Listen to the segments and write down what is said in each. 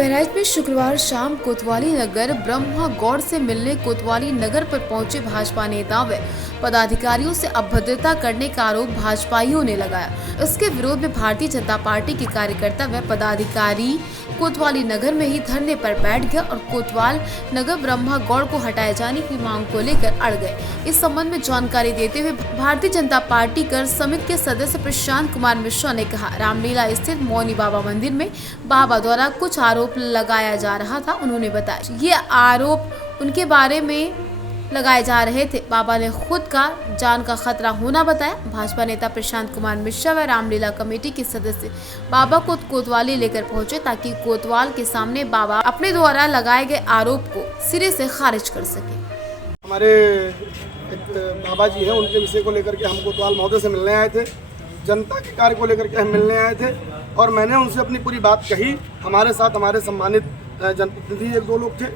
बहराइच में शुक्रवार शाम कोतवाली नगर ब्रह्मा गौड़ से मिलने कोतवाली नगर पर पहुंचे भाजपा नेता व पदाधिकारियों से अभद्रता करने का आरोप भाजपाइयों ने लगाया। इसके विरोध में भारतीय जनता पार्टी के कार्यकर्ता व पदाधिकारी कोतवाली नगर में ही धरने पर बैठ गया और कोतवाल नगर ब्रह्मा गौड़ को हटाए जाने की मांग को लेकर अड़ गए। इस संबंध में जानकारी देते हुए भारतीय जनता पार्टी कर समिति के सदस्य प्रशांत कुमार मिश्रा ने कहा, रामलीला स्थित मौनी बाबा मंदिर में बाबा द्वारा कुछ आरोप लगाया जा रहा था। उन्होंने बताया ये आरोप उनके बारे में लगाए जा रहे थे। बाबा ने खुद का जान का खतरा होना बताया। भाजपा नेता प्रशांत कुमार मिश्रा व रामलीला कमेटी के सदस्य बाबा को कोतवाली लेकर पहुंचे ताकि कोतवाल के सामने बाबा अपने द्वारा लगाए गए आरोप को सिरे से खारिज कर सके। हमारे एक बाबा जी हैं, उनके विषय को लेकर के हम कोतवाल महोदय से मिलने आए थे। जनता के कार्य को लेकर के हम मिलने आए थे और मैंने उनसे अपनी पूरी बात कही। हमारे साथ हमारे सम्मानित जनप्रतिनिधि एक दो लोग थे,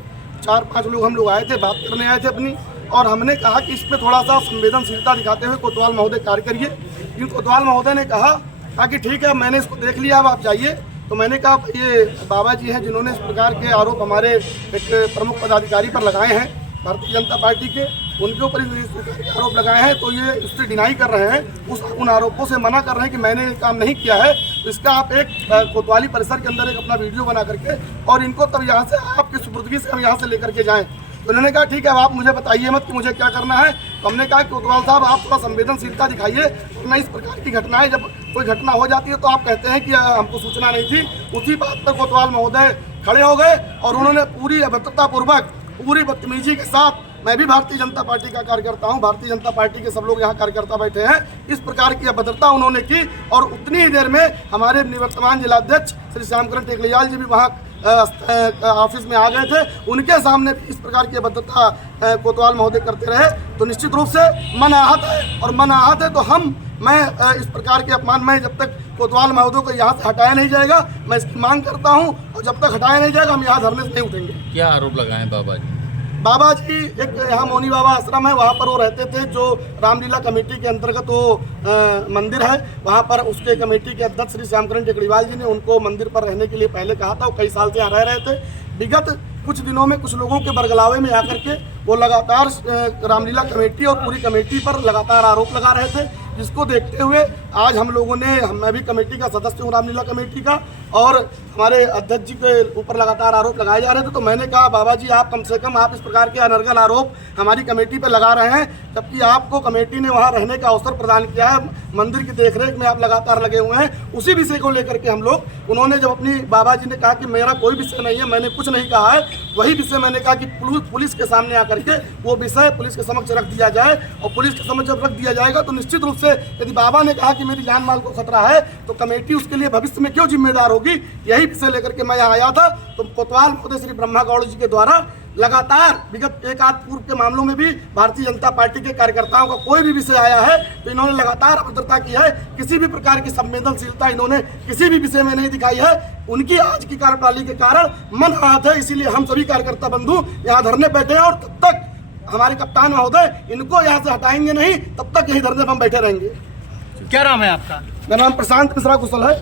4-5 लोग हम लोग आए थे, बात करने आए थे अपनी। और हमने कहा कि इसमें थोड़ा सा संवेदनशीलता दिखाते हुए कोतवाल महोदय कार्य करिए। लेकिन कोतवाल महोदय ने कहा कि ठीक है, मैंने इसको देख लिया, अब आप जाइए। तो मैंने कहा ये बाबा जी हैं जिन्होंने इस प्रकार के आरोप हमारे एक प्रमुख पदाधिकारी पर लगाए हैं भारतीय जनता पार्टी के, उनके ऊपर इस प्रकार के आरोप लगाए हैं। तो ये उससे डिनाई कर रहे हैं, उन आरोपों से मना कर रहे हैं कि मैंने ये काम नहीं किया है। तो इसका आप एक कोतवाली परिसर के अंदर एक अपना वीडियो बना करके और इनको तब यहाँ से आपकी सुपुर्दगी से हम यहाँ से लेकर के जाएँ। तो उन्होंने कहा ठीक है, अब आप मुझे बताइए मत कि मुझे क्या करना है। तो हमने कहा कोतवाल साहब आप थोड़ा संवेदनशीलता दिखाइए, वरना इस प्रकार की घटनाएं जब कोई घटना हो जाती है तो आप कहते हैं कि हमको सूचना नहीं थी। उसी बात पर कोतवाल महोदय खड़े हो गए और उन्होंने पूरी अभद्रतापूर्वक, पूरी बदतमीजी के साथ, मैं भी भारतीय जनता पार्टी का कार्यकर्ता हूं, भारतीय जनता पार्टी के सब लोग यहाँ कार्यकर्ता बैठे हैं, इस प्रकार की अभद्रता उन्होंने की। और उतनी ही देर में हमारे निवर्तमान जिलाध्यक्ष श्री श्यामकरण टेकलियाल जी भी वहाँ ऑफिस में आ गए थे। उनके सामने भी इस प्रकार की अभद्रता कोतवाल महोदय करते रहे। तो निश्चित रूप से मन आहत है और मन आहत है तो मैं इस प्रकार के अपमान में जब तक कोतवाल महोदय को यहाँ से हटाया नहीं जाएगा, मैं इसकी मांग करता हूँ और जब तक हटाया नहीं जाएगा हम यहाँ धरने से नहीं उठेंगे। क्या आरोप लगाए बाबा जी? बाबा जी एक यहाँ मौनी बाबा आश्रम है, वहाँ पर वो रहते थे, जो रामलीला कमेटी के अंतर्गत वो मंदिर है, वहाँ पर उसके कमेटी के अध्यक्ष श्री श्यामकरण टेकड़ीवाल जी ने उनको मंदिर पर रहने के लिए पहले कहा था। वो कई साल से यहाँ रह रहे थे। विगत कुछ दिनों में कुछ लोगों के बरगलावे में आकर के वो लगातार रामलीला कमेटी और पूरी कमेटी पर लगातार आरोप लगा रहे थे, जिसको देखते हुए आज हम लोगों ने, मैं भी कमेटी का सदस्य हूँ रामलीला कमेटी का, और हमारे अध्यक्ष जी के ऊपर लगातार आरोप लगाए जा रहे थे। तो मैंने कहा बाबा जी आप कम से कम आप इस प्रकार के अनर्गल आरोप हमारी कमेटी पर लगा रहे हैं, जबकि आपको कमेटी ने वहाँ रहने का अवसर प्रदान किया है, मंदिर की देखरेख में आप लगातार लगे हुए हैं। उसी विषय को लेकर के हम लोग, उन्होंने जब अपनी बाबा जी ने कहा कि मेरा कोई विषय नहीं है, मैंने कुछ नहीं कहा है, वही विषय मैंने कहा कि पुलिस के सामने आकर के वो विषय पुलिस के समक्ष रख दिया जाए। और पुलिस के समक्ष जब रख दिया जाएगा तो निश्चित रूप से यदि बाबा ने कहा कि मेरी जान माल को खतरा है तो कमेटी उसके लिए भविष्य में क्यों जिम्मेदार होगी। यही विषय लेकर के मैं यहाँ आया था। तो कोतवाल महोदय श्री ब्रह्मा गौड़ जी के द्वारा लगातार विगत एक आध पूर्व के मामलों में भी भारतीय जनता पार्टी के कार्यकर्ताओं का कोई भी विषय आया है तो इन्होंने लगातार अभद्रता की है। किसी भी प्रकार की संवेदनशीलता इन्होंने किसी भी विषय में नहीं दिखाई है। उनकी आज की कार्यप्रणाली के कारण मन आहत है, इसीलिए हम सभी कार्यकर्ता बंधु यहाँ धरने बैठे हैं और तब तक हमारे कप्तान महोदय इनको यहाँ से हटाएंगे नहीं, तब तक यही धरने पर हम बैठे रहेंगे। क्या नाम है आपका? मेरा नाम प्रशांत मिश्रा कुशल है।